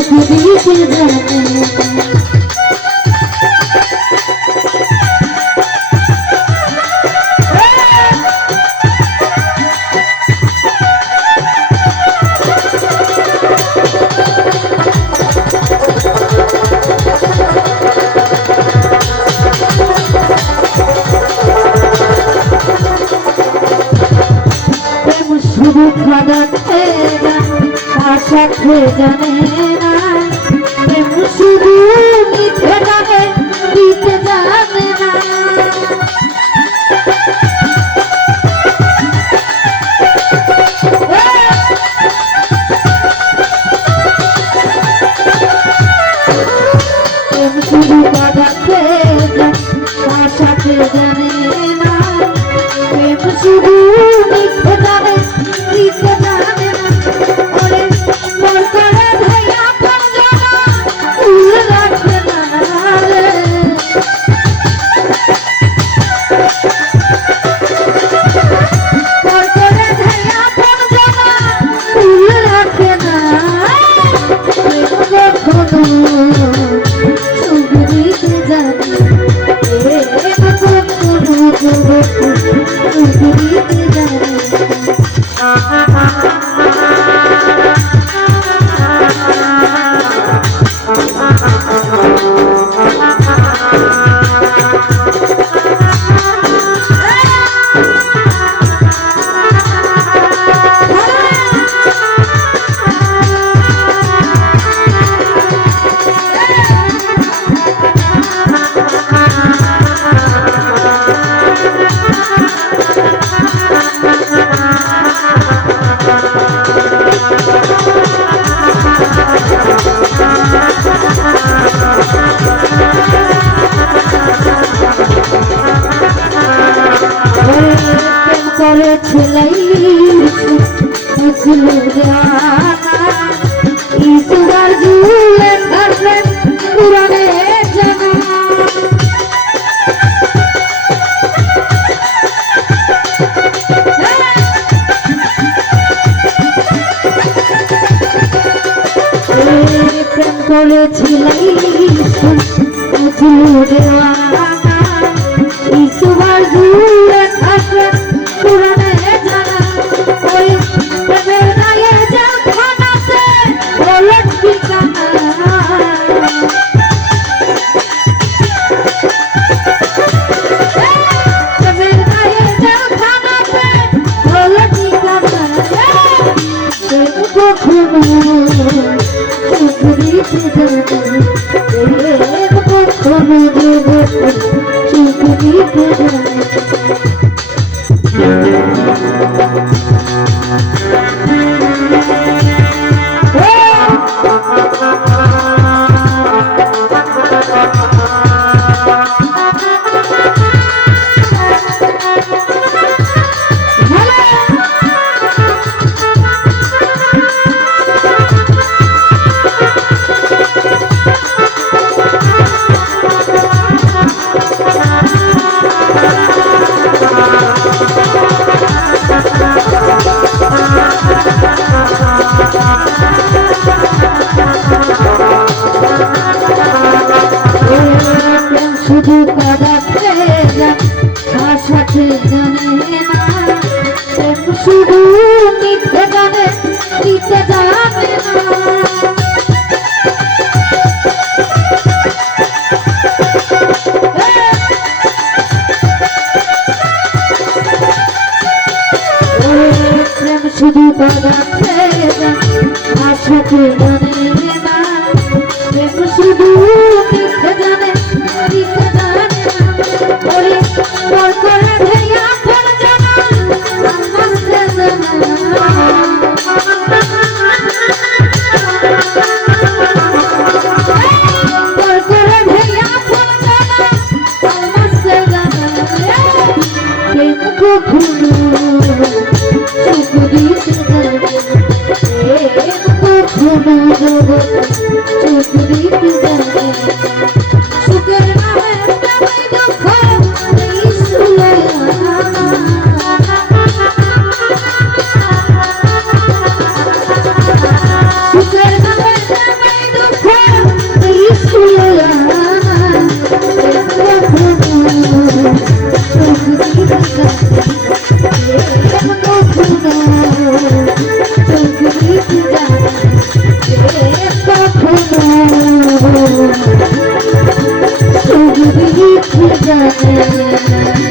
দিতে জানে শুধু খাদাতে সাথে জানে না প্রেম শুধু মিথ্যে জানে দিতে জানে না প্রেম শুধু খাদাতে সাথে জানে না প্রেম শুধু মিথ্যে জানে দিতে জানে না ওরে মন করে ভাইয়া কোন জানা ভুল রাখবে না রে মন করে ভাইয়া কোন জানা ভুল রাখবে না প্রেম কখনো সুখ দিতে জানে প্রেম কখনো সুখ দিতে জানে করেছিলাই বুঝলো জানা ইসুবার জুলে থাকবেন পুরানে জানা প্রেম করেছিলাই বুঝলো জানা ইসুবার জুলে থাকবেন পুরানে জানা ওই প্রেমের গায়ে জানাতে বলে ঠিকানা প্রেমের গায়ে জানাতে বলে ঠিকানা প্রেম কখনো সুখ দিতে জানে প্রেম কখনো সুখ দিতে জানে শুধু কাদাতে ভাষাতে জানে না প্রেম শুধু মিথ্যে জানে দিতে জানে না প্রেম শুধু কাদাতে ভাষাতে জানে না প্রেম শুধু মিথ্যে জানে দিতে জানে না ওরে মন করে ভাইয়া কোন জানা আমাকে জানা মন করে ভাইয়া কোন জানা আমাকে জানা প্রেম কখনো সুখ দিতে জানে প্রেম কখনো সুখ দিতে জানে সুখের নামে প্রেমে দুঃখ নিঃসুলে সুখের নামে প্রেমে দুঃখ জানে